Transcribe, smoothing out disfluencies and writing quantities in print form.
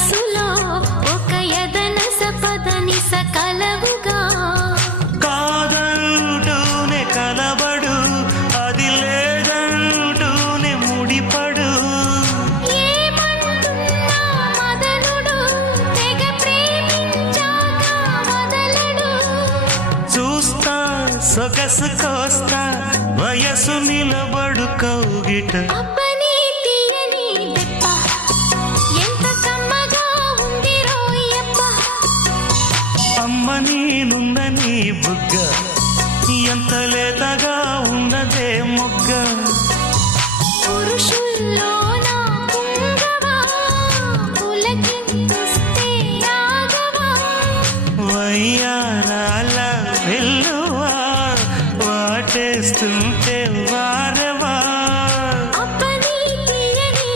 వయసులో ఒక యదన సపదని సకలవుగా కాదంటూనే కలబడు అది లేదంటూనే ముడిపడు ఏమంటున్నా మదనుడు తెగ ప్రేమించాక వదలడు చూస్తా సొగసు కోస్తా వయసు నిలబడు కౌగిట అబ్బని తీయని దెబ్బ ఎంత కమ్మగా ఉంది రోయప్ప అమ్మ నేనున్న నీ బుగ్గ ఎంత లేత